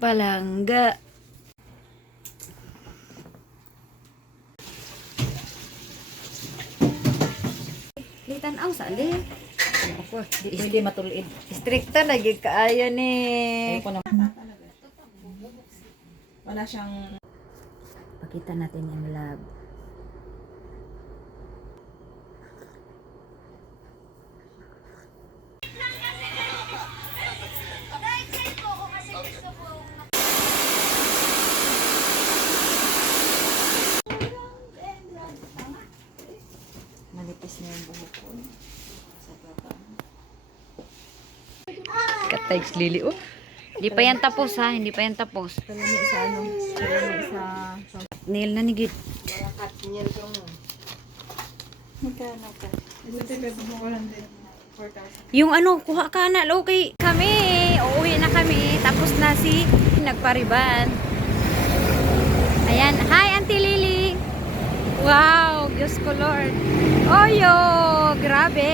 palangga. Litan aw sali. Ako, di Pwede matuliin. stricta lagi kaayo ni. Ayoko na. Wala siyang... Pakita natin yung love. Manipis na yung buhok ko. Sa baba. Katags lili oh. Hindi pa yan tapos ha, hindi pa yan tapos. Kalami sa ano? Kalami sa... Nail na ni Git. Kat niya yung... Magkano ka? Yung ano, kuha ka na, okay kami. Uuwi na kami. Tapos na si nagpariban. Ayan. Hi, Auntie Lily. Wow, Diyos ko Lord. Oyo, grabe.